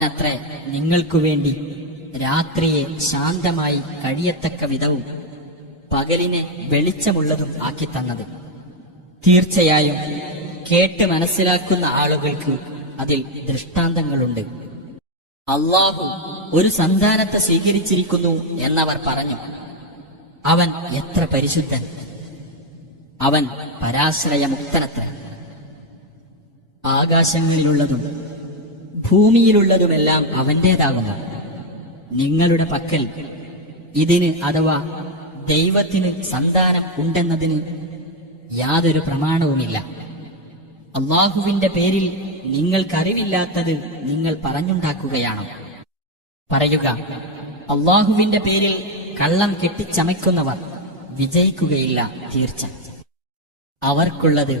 അത്രേ നിങ്ങൾക്കു വേണ്ടി രാത്രിയെ ശാന്തമായി കഴിയത്തക്ക വിധവും പകലിനെ വെളിച്ചമുള്ളതും ആക്കി തന്നത്. തീർച്ചയായും കേട്ട് മനസ്സിലാക്കുന്ന ആളുകൾക്ക് അതിൽ ദൃഷ്ടാന്തങ്ങളുണ്ട്. അല്ലാഹു ഒരു സന്താനത്തെ സ്വീകരിച്ചിരിക്കുന്നു എന്നവർ പറഞ്ഞു. അവൻ എത്ര പരിശുദ്ധൻ, അവൻ പരാശ്രയമുക്തനത്ര. ആകാശങ്ങളിലുള്ളതും ഭൂമിയിലുള്ളതുമെല്ലാം അവന്റേതാകുന്നു. നിങ്ങളുടെ പക്കൽ ഇതിന് അഥവാ ദൈവത്തിന് സന്താനം ഉണ്ടെന്നതിന് യാതൊരു പ്രമാണവുമില്ല. അള്ളാഹുവിന്റെ പേരിൽ നിങ്ങൾക്കറിവില്ലാത്തത് നിങ്ങൾ പറഞ്ഞുണ്ടാക്കുകയാണോ? പറയുക, അള്ളാഹുവിന്റെ പേരിൽ കള്ളം കെട്ടിച്ചമയ്ക്കുന്നവർ വിജയിക്കുകയില്ല തീർച്ച. അവർക്കുള്ളത്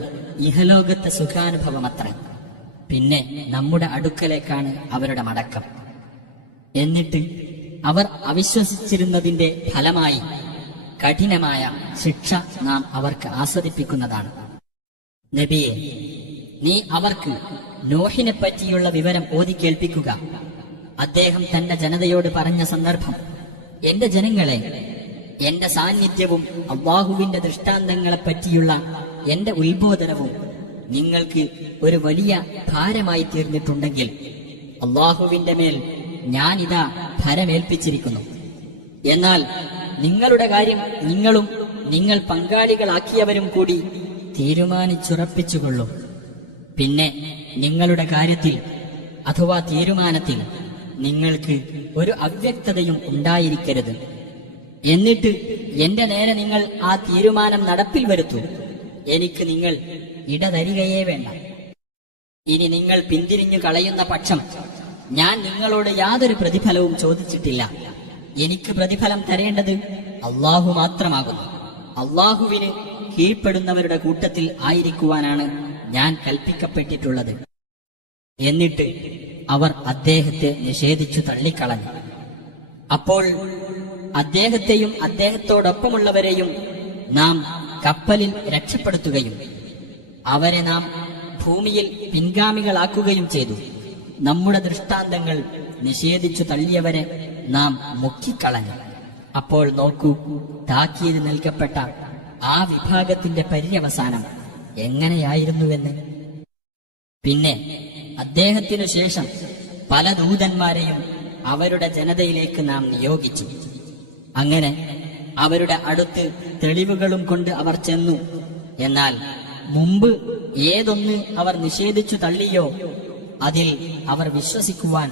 ഇഹലോകത്തെ സുഖാനുഭവമത്ര, പിന്നെ നമ്മുടെ അടുക്കലേക്കാണ് അവരുടെ മടക്കം. എന്നിട്ട് അവർ അവിശ്വസിച്ചിരുന്നതിന്റെ ഫലമായി കഠിനമായ ശിക്ഷ നാം അവർക്ക് ആസ്വദിപ്പിക്കുന്നതാണ്. നബിയെ, നീ അവർക്ക് നോഹിനെ പറ്റിയുള്ള വിവരം ഓതി കേൾപ്പിക്കുക. അദ്ദേഹം തന്റെ ജനതയോട് പറഞ്ഞ സന്ദർഭം: എന്റെ ജനങ്ങളെ, എന്റെ സാന്നിധ്യവും അല്ലാഹുവിന്റെ ദൃഷ്ടാന്തങ്ങളെപ്പറ്റിയുള്ള എന്റെ ഉത്ബോധനവും നിങ്ങൾക്ക് ഒരു വലിയ ഭാരമായി തീർന്നിട്ടുണ്ടെങ്കിൽ അല്ലാഹുവിന്റെ മേൽ ഞാനിതാ ഭരമേൽപ്പിച്ചിരിക്കുന്നു. എന്നാൽ നിങ്ങളുടെ കാര്യം നിങ്ങളും നിങ്ങൾ പങ്കാളികളാക്കിയവരും കൂടി തീരുമാനിച്ചുറപ്പിച്ചുകൊള്ളും. പിന്നെ നിങ്ങളുടെ കാര്യത്തിൽ അഥവാ തീരുമാനത്തിൽ നിങ്ങൾക്ക് ഒരു അവ്യക്തതയും ഉണ്ടായിരിക്കരുത്. എന്നിട്ട് എന്റെ നേരെ നിങ്ങൾ ആ തീരുമാനം നടപ്പിൽ വരുത്തൂ. എനിക്ക് നിങ്ങൾ ഇടതരികയേ വേണ്ട. ഇനി നിങ്ങൾ പിന്തിരിഞ്ഞു കളയുന്ന പക്ഷം ഞാൻ നിങ്ങളോട് യാതൊരു പ്രതിഫലവും ചോദിച്ചിട്ടില്ല. എനിക്ക് പ്രതിഫലം തരേണ്ടത് അല്ലാഹു മാത്രമാകുന്നു. അല്ലാഹുവിന് കീഴ്പ്പെടുന്നവരുടെ കൂട്ടത്തിൽ ആയിരിക്കുവാനാണ് ഞാൻ കൽപ്പിക്കപ്പെട്ടിട്ടുള്ളത്. എന്നിട്ട് അവർ അദ്ദേഹത്തെ നിഷേധിച്ചു തള്ളിക്കളഞ്ഞു. അപ്പോൾ അദ്ദേഹത്തെയും അദ്ദേഹത്തോടൊപ്പമുള്ളവരെയും നാം കപ്പലിൽ രക്ഷപ്പെടുത്തുകയും അവരെ നാം ഭൂമിയിൽ പിൻഗാമികളാക്കുകയും ചെയ്തു. നമ്മുടെ ദൃഷ്ടാന്തങ്ങൾ നിഷേധിച്ചു തള്ളിയവരെ നാം മുക്കിക്കളഞ്ഞു. അപ്പോൾ നോക്കൂ, താക്കീത് നൽകപ്പെട്ട ആ വിഭാഗത്തിന്റെ പര്യവസാനം എങ്ങനെയായിരുന്നുവെന്ന്. പിന്നെ അദ്ദേഹത്തിനു ശേഷം പല ദൂതന്മാരെയും അവരുടെ ജനതയിലേക്ക് നാം നിയോഗിച്ചു. അങ്ങനെ അവരുടെ അടുത്ത് തെളിവുകളും കൊണ്ട് അവർ ചെന്നു. എന്നാൽ മുമ്പ് ഏതൊന്ന് അവർ നിഷേധിച്ചു തള്ളിയോ അതിൽ അവർ വിശ്വസിക്കുവാൻ